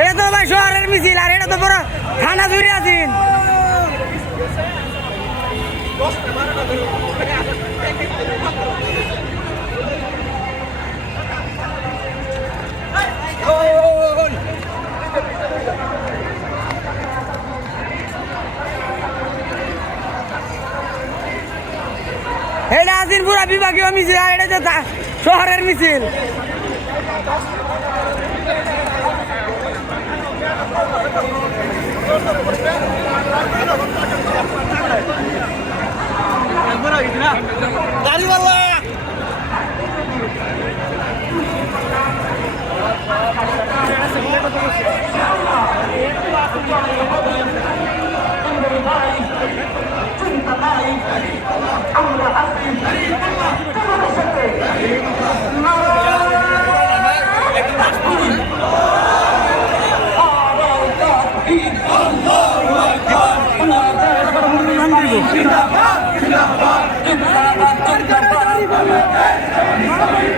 এটা তো ভাই শহরের মিছিল আর এটা তো পুরো থানা জুড়ে আছেন। এটা আছেন পুরা বিভাগীয় মিছিল আর এটা তো শহরের মিছিল।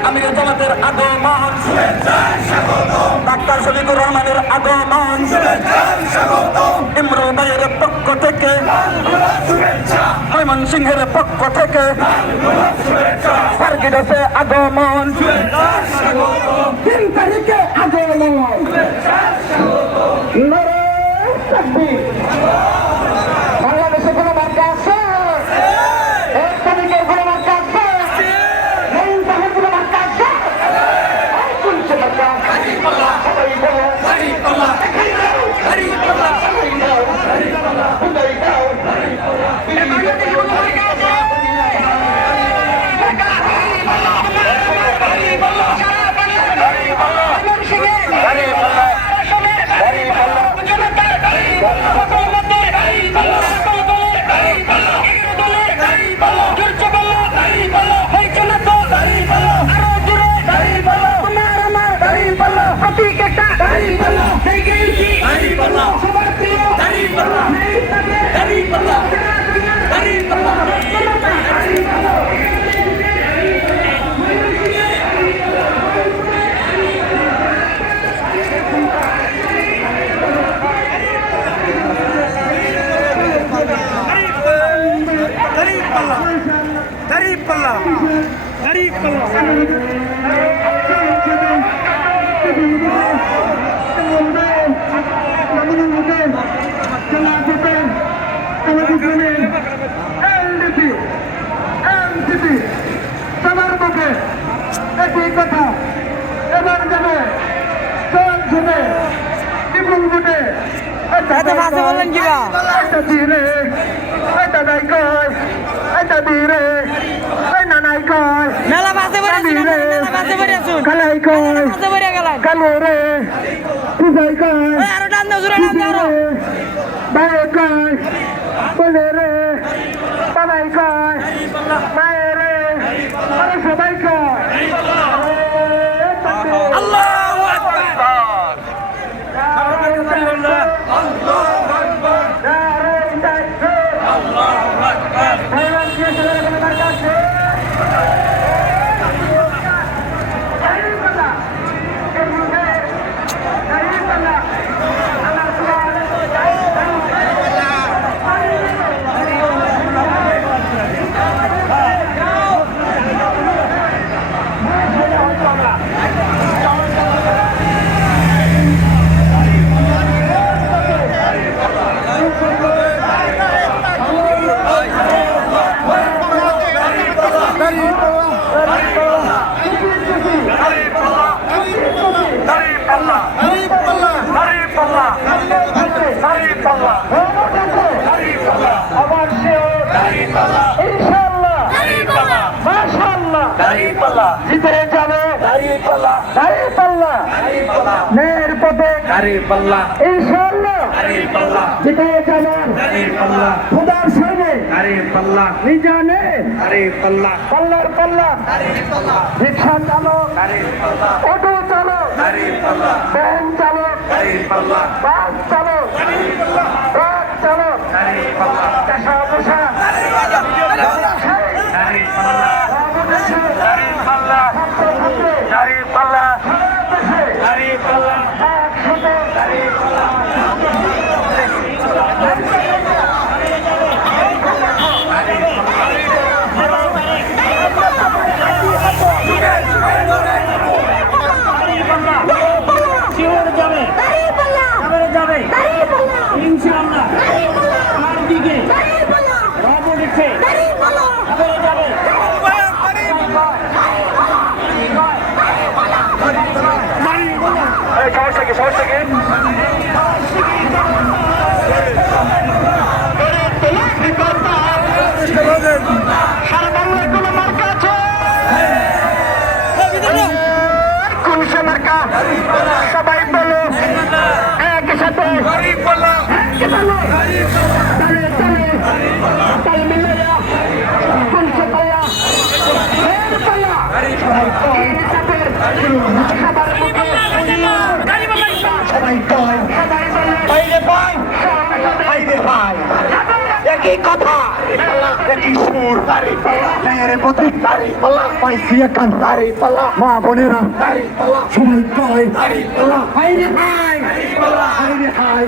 আমি জামাতের আগমন, ডাক্তার শফিকুর রহমানের আগমন, ইমরুল ভাইয়ের পক্ষ থেকে, ময়মনসিংহের পক্ষ থেকে সার্কিটে আগমন, 3 তারিখে আগমন। বাংলাদেশে কোনো মার্কা আছে? 1 তারিখের কোনো মার্কা আছে? কোনো মার্কা আছে? চলছে মার্কা সবাই বলো সবার মুখে একই কথা, এবার যাবে চল ঝুমে বিপুল গুটে বললেন কি এটা দিরে এটা নাই কয়, এটা দিরে না নাই কয়, মেলা বাসে বেরিয়েছুন কালাই কয়, কালো রে পূজাই কয়, আরো টান দাও জোরে টান দাও বায়ে কয়, বলে রে বাবাই কয়, মায়ে রে আরে সবাই কয় আল্লাহু আকবার। Haripallah. জিতে যাবে দাঁড়িপাল্লা ন্যায়ের পথে ইনশাআল্লাহ জিতে যাবেন খোদার সামনে মিজানে পাল্লার পাল্লা রিক্সা চালক অটো চালক ভ্যান চালক বাস চালক ট্রাক চালক পেশা পেশা ইনশাআল্লাহ আমার দিকে রাবো দেখে যাবে সমস্যা কি সারা বাংলায় কোন মার্কা আছে কোন সে মার্কা সবাই বলো একই সাথে তাল মিলাইয়া কোন সে পাল্লা খাবার মুখে সবাই কয় বাইরে পাই একই কথা একই সুর ন্যায়ের পথে পাইছি একান মা বোনেরা সবাই কয় বাইরে ভাই বাইরে ভাই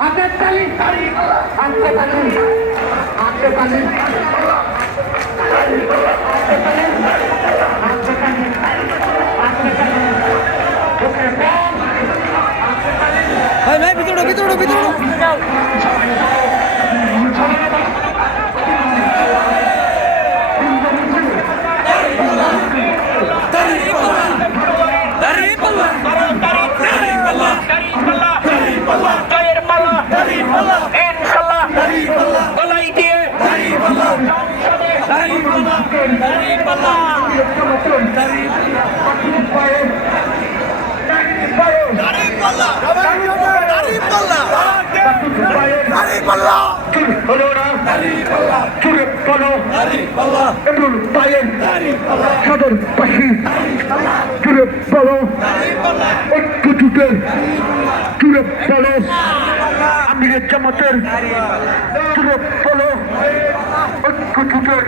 হাতের তালি হাতে তালি হাতে তালি ভাই ভিতরে সদর পাশি চুরে বলো একটু জুটে চুরে বলো আমিরের জামাতের চুরে বলো একটু জুটের